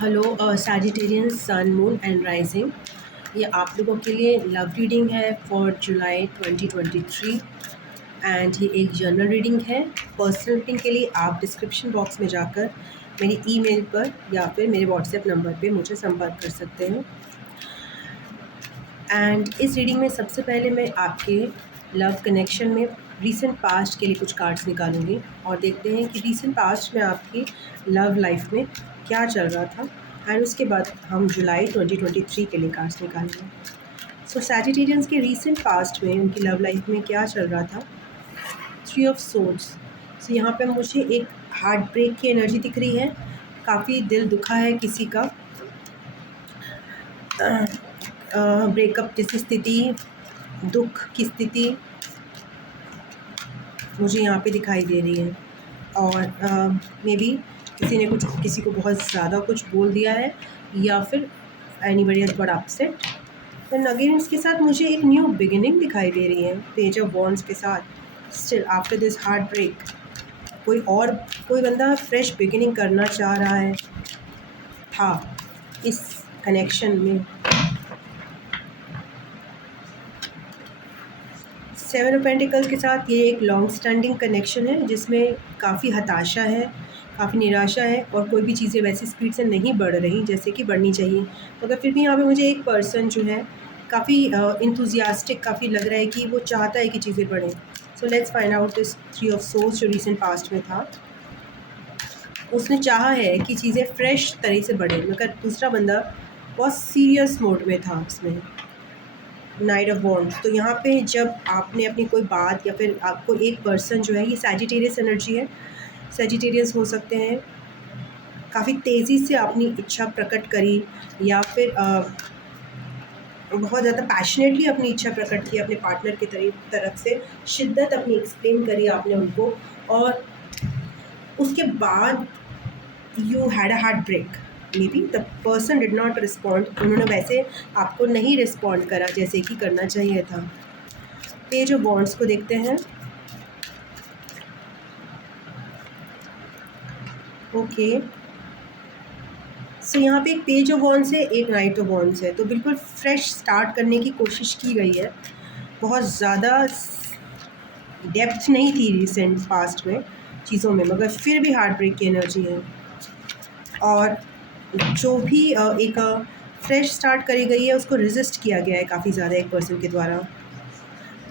Hello Sagittarian sun moon and rising. ये आप लोगों के लिए लव रीडिंग है फॉर जुलाई 2023 एंड ये एक जनरल रीडिंग है। पर्सनल रीडिंग के लिए आप डिस्क्रिप्शन बॉक्स में जाकर मेरी ईमेल पर या फिर मेरे व्हाट्सएप नंबर पे मुझे संपर्क कर सकते हैं। एंड इस रीडिंग में सबसे पहले मैं आपके लव कनेक्शन में रीसेंट पास्ट के लिए कुछ कार्ड्स निकालूंगी और देखते हैं कि रीसेंट पास्ट में आपकी लव लाइफ में क्या चल रहा था एंड उसके बाद हम जुलाई 2023 के लिए कार्ड्स निकालेंगे। सो सैजिटेरियंस के रीसेंट पास्ट में उनकी लव लाइफ में क्या चल रहा था। 3 ऑफ सोर्ड्स। सो यहाँ पे मुझे एक हार्ट ब्रेक की एनर्जी दिख रही है। काफ़ी दिल दुखा है किसी का, ब्रेकअप जैसी स्थिति, दुख की स्थिति मुझे यहाँ पे दिखाई दे रही है। और मे बी किसी ने किसी को बहुत ज़्यादा कुछ बोल दिया है या फिर anybody has got upset. Then again इसके साथ मुझे एक न्यू बिगिनिंग दिखाई दे रही है पेज ऑफ वॉन्ड्स के साथ। Still after this heart break कोई बंदा फ्रेश बिगिनिंग करना चाह रहा है था इस कनेक्शन में। 7 ऑफ पेंटिकल्स के साथ ये एक लॉन्ग स्टैंडिंग कनेक्शन है जिसमें काफ़ी हताशा है, काफ़ी निराशा है और कोई भी चीज़ें वैसी स्पीड से नहीं बढ़ रही जैसे कि बढ़नी चाहिए। मगर फिर भी यहाँ पे मुझे एक पर्सन जो है काफ़ी इंथुजियास्टिक काफ़ी लग रहा है कि वो चाहता है कि चीज़ें बढ़ें। So let's find out this 3 of swords जो रिसेंट पास्ट में था। उसने चाहा है कि चीज़ें फ्रेश तरह से बढ़ें, मगर दूसरा बंदा बहुत सीरियस मोड में था उसमें। Night of wands. तो यहाँ पे जब आपने अपनी कोई बात या फिर आपको एक पर्सन जो है, ये सैजिटेरियस एनर्जी है, सैजिटेरियस हो सकते हैं, काफ़ी तेज़ी से अपनी इच्छा प्रकट करी या फिर बहुत ज़्यादा पैशनेटली अपनी इच्छा प्रकट की अपने पार्टनर की तरफ से, शिद्दत अपनी एक्सप्लेन करी आपने उनको और उसके बाद you had a heart break. May be the person did not respond. उन्होंने वैसे आपको नहीं रिस्पॉन्ड करा जैसे कि करना चाहिए था। पेज ऑफ वॉन्ड्स को देखते हैं। ओके, सो यहाँ पे एक पेज ऑफ वॉन्ड्स है, एक नाइट ऑफ वॉन्ड्स है। तो बिल्कुल फ्रेश स्टार्ट करने की कोशिश की गई है। बहुत ज़्यादा डेप्थ नहीं थी रिसेंट पास्ट में चीज़ों में, मगर फिर भी हार्ट ब्रेक की एनर्जी है। और जो भी एक फ्रेश स्टार्ट करी गई है उसको रेजिस्ट किया गया है काफ़ी ज़्यादा एक पर्सन के द्वारा।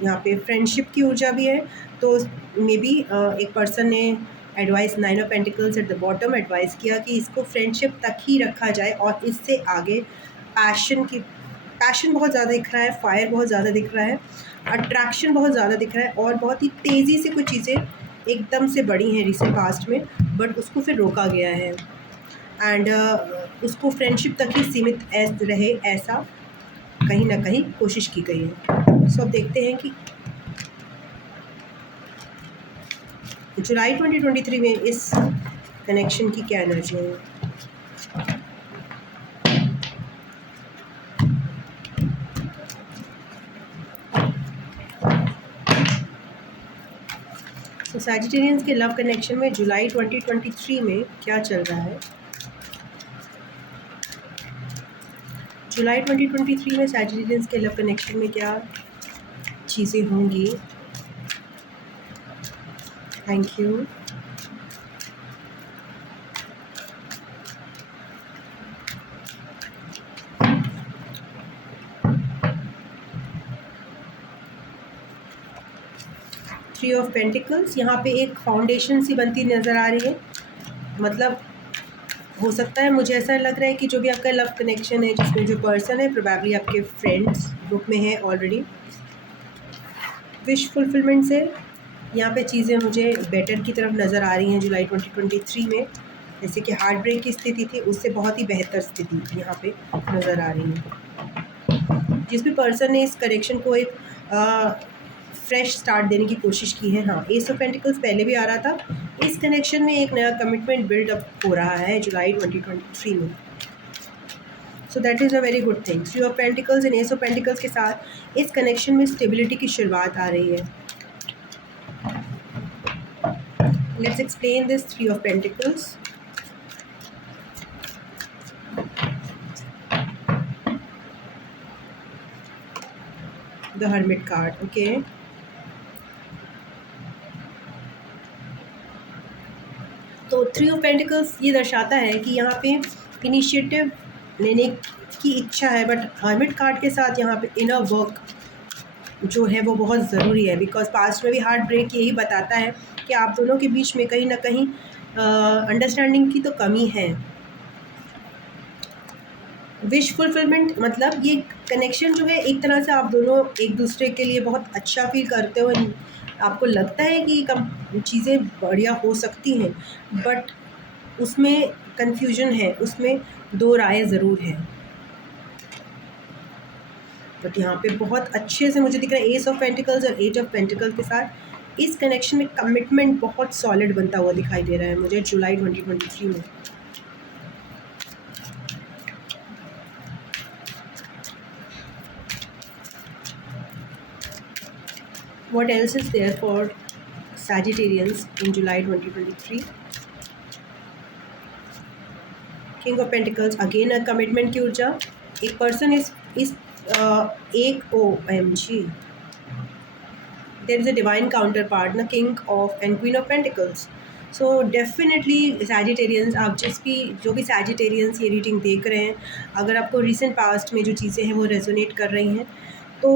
यहाँ पे फ्रेंडशिप की ऊर्जा भी है। तो मे बी एक पर्सन ने advice 9 of pentacles at the bottom advice किया कि इसको फ्रेंडशिप तक ही रखा जाए और इससे आगे पैशन बहुत ज़्यादा दिख रहा है, फायर बहुत ज़्यादा दिख रहा है, अट्रैक्शन बहुत ज़्यादा दिख रहा है और बहुत ही तेज़ी से कुछ चीज़ें एकदम से बढ़ी हैं रिसेंट पास्ट में, बट उसको फिर रोका गया है एंड उसको फ्रेंडशिप तक ही सीमित रहे ऐसा कहीं ना कहीं कोशिश की गई है। सो अब देखते हैं कि जुलाई 2023 में इस कनेक्शन की क्या एनर्जी है। तो सैजिटेरियंस के लव कनेक्शन में जुलाई 2023 में क्या चल रहा है। जुलाई 2023 में सैजिटेरियंस के लव कनेक्शन में क्या चीज़ें होंगी। Thank you. Three of pentacles. यहाँ पे एक फाउंडेशन सी बनती नज़र आ रही है। मतलब हो सकता है, मुझे ऐसा लग रहा है कि जो भी आपका लव कनेक्शन है जिसमें जो पर्सन है प्रोबेबली आपके फ्रेंड्स ग्रुप में है ऑलरेडी। विश फुलफिलमेंट से यहाँ पे चीज़ें मुझे बेटर की तरफ नज़र आ रही हैं जुलाई 2023 में। जैसे कि हार्ट ब्रेक की स्थिति थी उससे बहुत ही बेहतर स्थिति यहाँ पे नज़र आ रही है। जिस भी पर्सन ने इस कनेक्शन को एक फ्रेश स्टार्ट देने की कोशिश की है। हाँ, एस ऑफ पेंटिकल्स पहले भी आ रहा था। इस कनेक्शन में एक नया कमिटमेंट बिल्डअप हो रहा है जुलाई 2023 में। So that is a very good thing. Three of pentacles and S of pentacles के साथ इस कनेक्शन में स्टेबिलिटी की शुरुआत आ रही है। Let's explain this three of pentacles. The hermit card. Okay, तो थ्री ऑफ पेंटिकल्स ये दर्शाता है कि यहाँ पे इनिशिएटिव लेने की इच्छा है, बट हर्मिट कार्ड के साथ यहाँ पे इनर वर्क जो है वो बहुत ज़रूरी है, बिकॉज पास्ट में भी हार्ट ब्रेक यही बताता है कि आप दोनों के बीच में कहीं ना कहीं अंडरस्टैंडिंग की तो कमी है। विश फुलफिलमेंट मतलब ये कनेक्शन जो है एक तरह से आप दोनों एक दूसरे के लिए बहुत अच्छा फील करते हो, आपको लगता है कि कम चीज़ें बढ़िया हो सकती हैं, बट उसमें कन्फ्यूजन है, उसमें दो राय ज़रूर है। बट यहाँ पे बहुत अच्छे से मुझे दिख रहा है एस ऑफ पेंटिकल्स और एट ऑफ पेंटिकल्स के साथ इस कनेक्शन में कमिटमेंट बहुत सॉलिड बनता हुआ दिखाई दे रहा है मुझे जुलाई 2023 में। What else is there for Sagittarians in July 2023? King of Pentacles, again a commitment की ऊर्जा। एक पर्सन इस एक OMG, there is a divine counterpart ना, King of and Queen of Pentacles. So definitely Sagittarians, आप जो भी सैजिटेरियंस ये रीडिंग देख रहे हैं, अगर आपको रिसेंट पास्ट में जो चीज़ें हैं वो रेजोनेट कर रही हैं, तो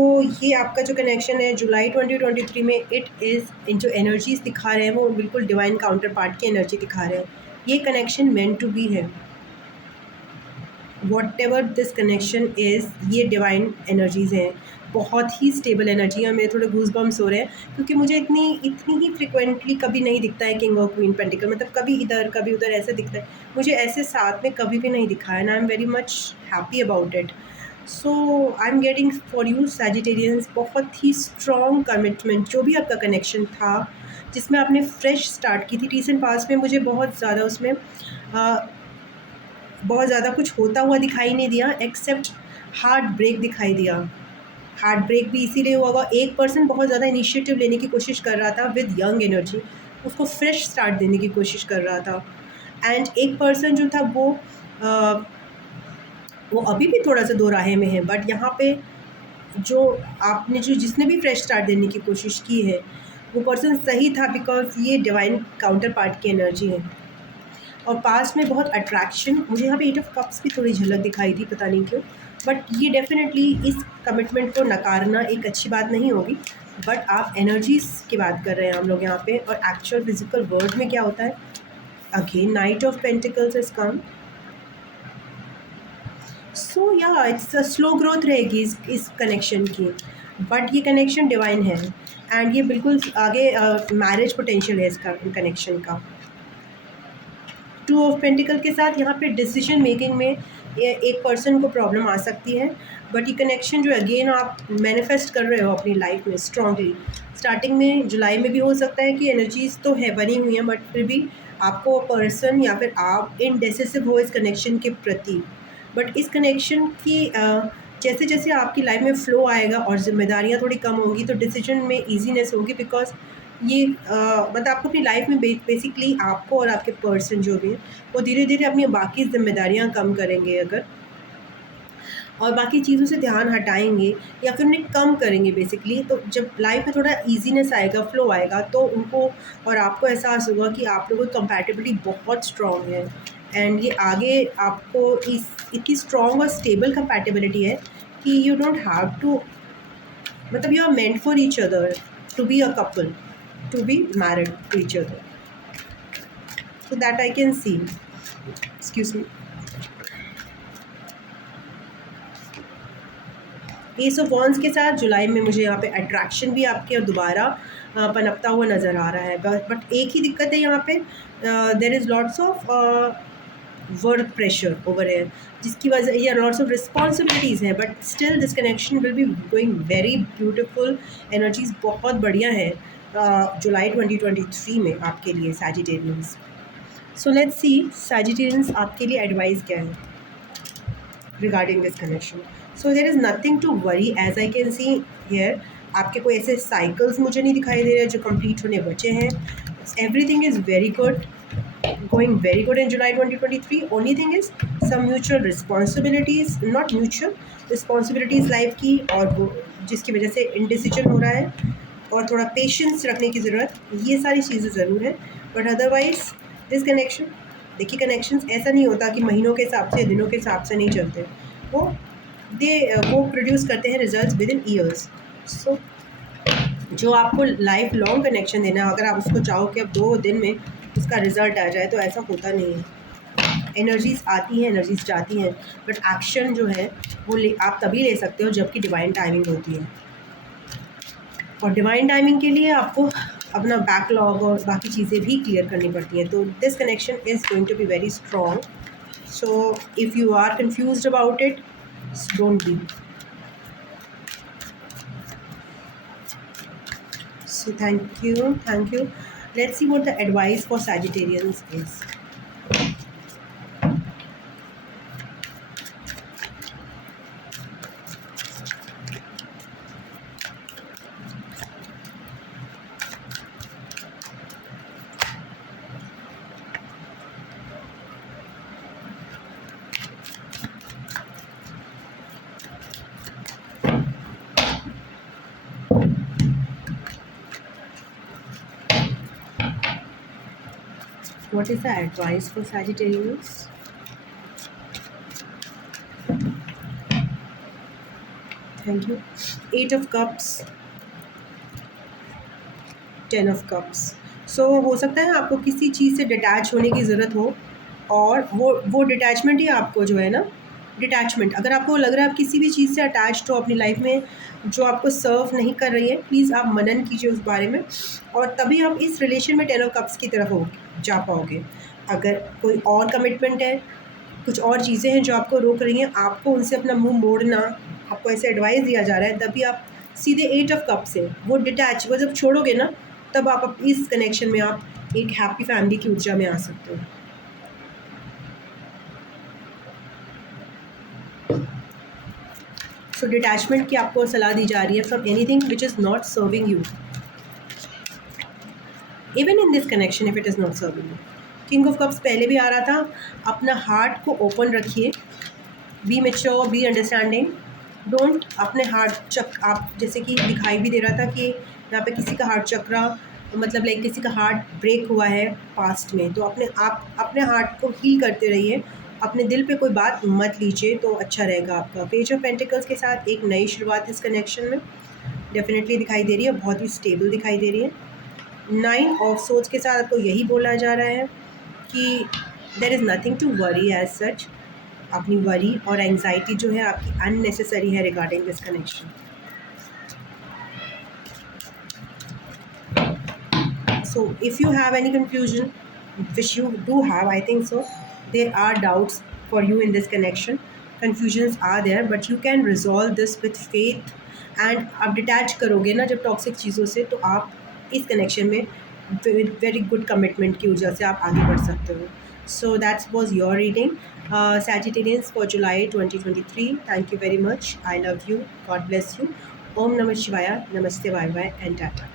ये आपका जो कनेक्शन है जुलाई 2023 में, इट इज़ जो एनर्जीज दिखा रहे हैं वो बिल्कुल डिवाइन काउंटर पार्ट की एनर्जी दिखा रहे हैं। ये कनेक्शन मेंट टू बी है, what ever this connection is, ये डिवाइन एनर्जीज़ हैं, बहुत ही स्टेबल एनर्जी है। मेरे थोड़े गूज बम्स हो रहे हैं क्योंकि मुझे इतनी ही फ्रिक्वेंटली कभी नहीं दिखता है किंग और क्वीन पेंटिकल, मतलब कभी इधर कभी उधर ऐसे दिखता है, मुझे ऐसे साथ में कभी भी नहीं दिखा है, and I am very much happy about it. So I am getting for you Sagittarians बहुत ही स्ट्रॉन्ग कमिटमेंट, जो भी आपका कनेक्शन था जिसमें आपने फ्रेश स्टार्ट की थी रिसेंट पास्ट में, मुझे बहुत ज़्यादा उसमें बहुत ज़्यादा कुछ होता हुआ दिखाई नहीं दिया, एक्सेप्ट हार्ट ब्रेक दिखाई दिया। हार्ट ब्रेक भी इसीलिए हुआ होगा, एक पर्सन बहुत ज़्यादा इनिशिएटिव लेने की कोशिश कर रहा था विद यंग एनर्जी, उसको फ्रेश स्टार्ट देने की कोशिश कर रहा था, एंड एक पर्सन जो था वो अभी भी थोड़ा सा दो राहे में है, बट यहाँ पे जिसने भी फ्रेश स्टार्ट देने की कोशिश की है वो पर्सन सही था, बिकॉज ये डिवाइन काउंटर पार्ट की एनर्जी है। और पास्ट में बहुत अट्रैक्शन, मुझे यहाँ पे एट ऑफ कप्स की थोड़ी झलक दिखाई थी, पता नहीं क्यों, बट ये डेफिनेटली इस कमिटमेंट को नकारना एक अच्छी बात नहीं होगी, बट आप एनर्जीज की बात कर रहे हैं हम लोग यहाँ पे, और एक्चुअल फिजिकल वर्ल्ड में क्या होता है, again knight of pentacles is come. So yeah it's a slow growth रहेगी इस कनेक्शन की, बट ये कनेक्शन डिवाइन है, एंड ये बिल्कुल आगे मैरिज पोटेंशियल है इसका कनेक्शन का। टू ऑफ पेंटिकल के साथ यहाँ पे डिसीजन मेकिंग में एक पर्सन को प्रॉब्लम आ सकती है, बट ये कनेक्शन जो अगेन आप मैनिफेस्ट कर रहे हो अपनी लाइफ में स्ट्रांगली, स्टार्टिंग में जुलाई में भी हो सकता है कि एनर्जीज तो है बनी हुई हैं, बट फिर भी आपको पर्सन या फिर आप इनडेसिसिव हो इस कनेक्शन के प्रति, बट इस कनेक्शन की जैसे जैसे आपकी लाइफ में फ़्लो आएगा और जिम्मेदारियाँ थोड़ी कम होंगी तो डिसीजन में ईजीनेस होगी, बिकॉज ये मतलब आपको अपनी लाइफ में बेसिकली आपको और आपके पर्सन जो भी हैं वो धीरे धीरे अपनी बाकी जिम्मेदारियां कम करेंगे अगर, और बाकी चीज़ों से ध्यान हटाएंगे या फिर उन्हें कम करेंगे बेसिकली, तो जब लाइफ में थोड़ा इजीनेस आएगा, फ्लो आएगा, तो उनको और आपको एहसास होगा कि आप लोगों की कंपैटिबिलिटी बहुत स्ट्रॉन्ग है, एंड ये आगे आपको इतनी स्ट्रॉन्ग और स्टेबल कंपैटिबिलिटी है कि यू डोंट हैव टू, मतलब you are meant for each other to be a couple, to be married to each other. So that I can see. Excuse me. S of wands के साथ जुलाई में मुझे यहाँ पे attraction भी आपके और दोबारा पनपता हुआ नज़र आ रहा है, बट एक ही दिक्कत है यहाँ पे, there is lots of work pressure over है, जिसकी वजह या लॉट्स ऑफ रिस्पॉन्सिबिलिटीज़ हैं, but still this connection will be going very beautiful, energies बहुत बढ़िया है जुलाई 2023 में आपके लिए Sagittarians. So let's see Sagittarians आपके लिए एडवाइस क्या है regarding this connection. So there is nothing to worry as I can see here, आपके कोई ऐसे साइकिल्स मुझे नहीं दिखाई दे रहे जो कंप्लीट होने बचे हैं, everything is very good, going very good in July 2023. Only thing is some mutual responsibilities, not mutual responsibilities life की, और वो जिसकी वजह से इंडिसीजन हो रहा है और थोड़ा पेशेंस रखने की ज़रूरत, ये सारी चीज़ें ज़रूर है। बट अदरवाइज़ दिस कनेक्शन, देखिए कनेक्शंस ऐसा नहीं होता कि महीनों के हिसाब से, दिनों के हिसाब से नहीं चलते, वो वो प्रोड्यूस करते हैं रिजल्ट्स विद इन ईयर्स। सो जो आपको लाइफ लॉन्ग कनेक्शन देना है, अगर आप उसको चाहो कि अब 2 दिन में उसका रिज़ल्ट आ जाए, तो ऐसा होता नहीं है। एनर्जीज़ आती हैं, एनर्जीज़ जाती हैं, बट एक्शन जो है वो आप तभी ले सकते हो जबकि डिवाइन टाइमिंग होती है। और डिवाइन टाइमिंग के लिए आपको अपना बैकलॉग और बाकी चीज़ें भी क्लियर करनी पड़ती हैं। तो this connection is going to be very strong. So if you are confused about it, don't be. So thank you, thank you. Let's see what the advice for Sagittarians is. What is the advice for Sagittarians? Thank you. 8 of Cups, 10 of Cups. So हो सकता है आपको किसी चीज़ से detach होने की ज़रूरत हो, और वो डिटैचमेंट ही आपको जो है ना, डिटैचमेंट, अगर आपको लग रहा है आप किसी भी चीज़ से अटैच्ड हो अपनी लाइफ में जो आपको सर्व नहीं कर रही है, प्लीज़ आप मनन कीजिए उस बारे में, और तभी आप इस रिलेशन में 10 ऑफ कप्स की तरफ हो जा पाओगे। अगर कोई और कमिटमेंट है, कुछ और चीज़ें हैं जो आपको रोक रही हैं, आपको उनसे अपना मुंह मोड़ना, आपको ऐसे एडवाइस दिया जा रहा है, तभी आप सीधे 8 ऑफ कप से वो डिटैच, वो जब छोड़ोगे ना, तब आप इस कनेक्शन में आप एक हैप्पी फैमिली की ऊर्जा में आ सकते हो। सो डिटैचमेंट की आपको सलाह दी जा रही है from anything which is not serving you, even in this connection if it is not serving you. King of cups पहले भी आ रहा था। अपना हार्ट को ओपन रखिए, B mature, be understanding, don't अपने हार्ट आप जैसे कि दिखाई भी दे रहा था कि यहाँ पे किसी का हार्ट चक्रा, मतलब लाइक किसी का हार्ट ब्रेक हुआ है पास्ट में, तो आप अपने हार्ट को हील करते रहिए, अपने दिल पे कोई बात मत लीजिए, तो अच्छा रहेगा आपका। पेज ऑफ पेंटिकल्स के साथ एक नई शुरुआत इस कनेक्शन में डेफिनेटली दिखाई दे रही है, बहुत ही स्टेबल दिखाई दे रही है। 9 ऑफ सोर्ड्स के साथ आपको यही बोला जा रहा है कि there is nothing to worry as such. अपनी वरी और एंग्जाइटी जो है आपकी अननेसेसरी है regarding this connection. So if you have any confusion, which you do have, I think so, there are doubts for you in this connection, confusions are there, but you can resolve this with faith. And आप detach करोगे ना जब toxic चीज़ों से, तो आप इस connection में वेरी गुड कमिटमेंट की वजह से आप आगे बढ़ सकते हो। So that's was your reading Sagittarians for July 2023. Thank you very much. I love you. God bless you. Om Namah Shivaya. Namaste, bye bye, and tata.